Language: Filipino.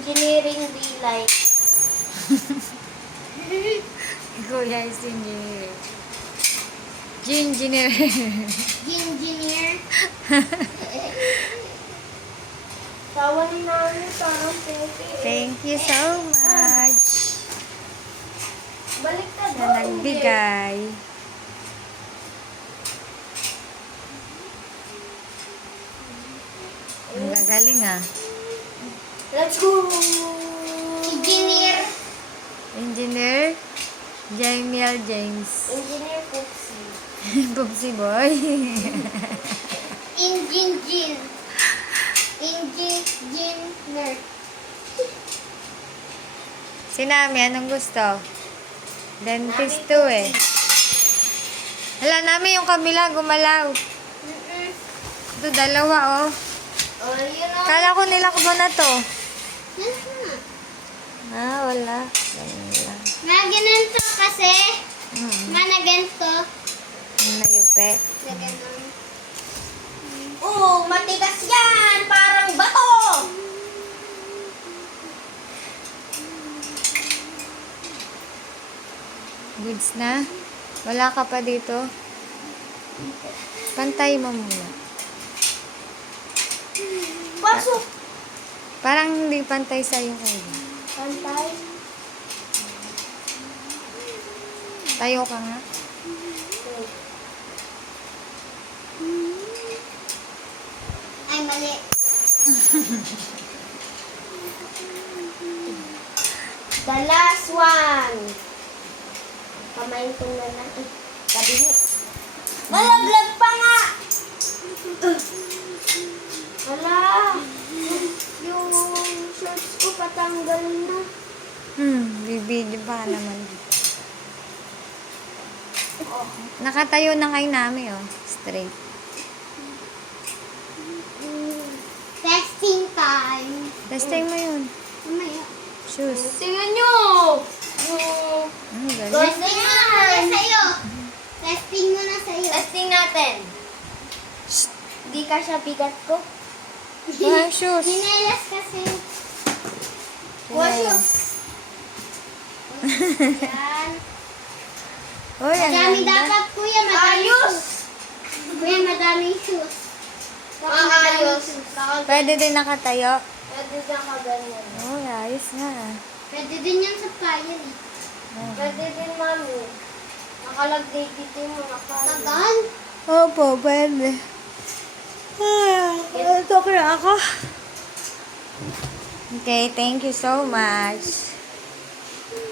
Engineering delight. Kuya is engineer. Engineer. Engineer. Tawa ni namin parang pepe. Thank you so much. Balik ka Na doon. nagbigay. Ang gagaling ah. Let's go! Engineer. Engineer Jamiel James. Engineer Foxy. Bubsy boy. Engineer. Engineer. Si Nami, anong gusto? Dentist to eh. Hala, Nami, yung kabila, gumalaw. Ito, dalawa oh. Oh, you know. Kala ko nilakbo na to. Yan na. Ah, wala. Ganun lang. Na ganito kasi. Na ganito. Yung nayupe. Na ganun. Oo, matigas yan! Parang bato! Goods na? Wala ka pa dito? Pantay mo muna. Pasok! Parang hindi pantay sa'yo kayo. Pantay. Tayo ka nga. Ay, mali. The last one. Kamay ko na lang. Kabini. Malaglag pa nga! Wala. Yung shorts ko patanggal na. Bibidyo pa naman. Oh. Nakatayo na kay Nami oh. Straight. Testing time. Testing mo yun. Mamaya. Shoes. Tingnan nyo! Galing. Testing muna sa'yo. Testing muna sa'yo. Testing natin. Hindi ka siya bigat ko. Ah, shoes. Hinelas kasi. Hinelas. Shoes. Yan. Uy, ang Madami ganda. dapat, kuya. Madami shoes. Kuya, madaming shoes. Ayos. Pwede din nakatayo. Pwede na ka ganyan. Oh, ayos nga. Pwede din yan sa flyer eh. Pwede din, mami. Nakalagay dito mo. Tagal? Opo, pwede. Ito kaya ako. Okay, thank you so much.